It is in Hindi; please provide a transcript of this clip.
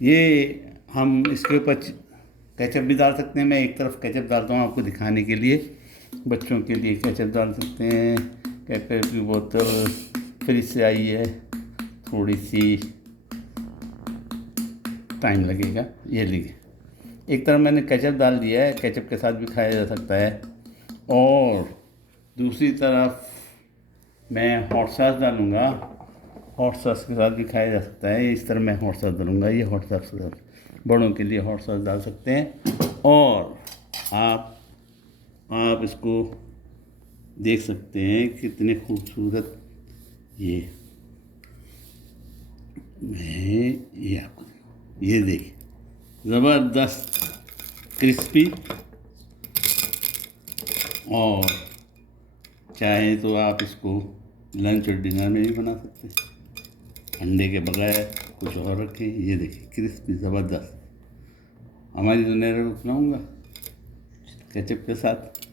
ये हम इसके ऊपर केचप भी डाल सकते हैं। मैं एक तरफ केचप डालता हूँ आपको दिखाने के लिए। बच्चों के लिए केचप डाल सकते हैं। केचप की बोतल फ्रिज से आई है, थोड़ी सी टाइम लगेगा। ये लीजिए, एक तरफ मैंने केचप डाल दिया है, केचप के साथ भी खाया जा सकता है। और दूसरी तरफ मैं हॉट सॉस डालूँगा, हॉट सॉस के साथ भी खाया जा सकता है। इस तरह मैं हॉट सॉस डालूँगा, ये हॉट सॉस के साथ बड़ों के लिए हॉट सॉस डाल सकते हैं। और आप इसको देख सकते हैं कितने खूबसूरत ये ये आपको ये देखिए, ज़बरदस्त क्रिस्पी। और चाहे तो आप इसको लंच और डिनर में भी बना सकते हैं, अंडे के बगैर कुछ और रखें। ये देखिए क्रिस्पी ज़बरदस्त। हमारी तो नहर खिलाऊँगा केचप के साथ।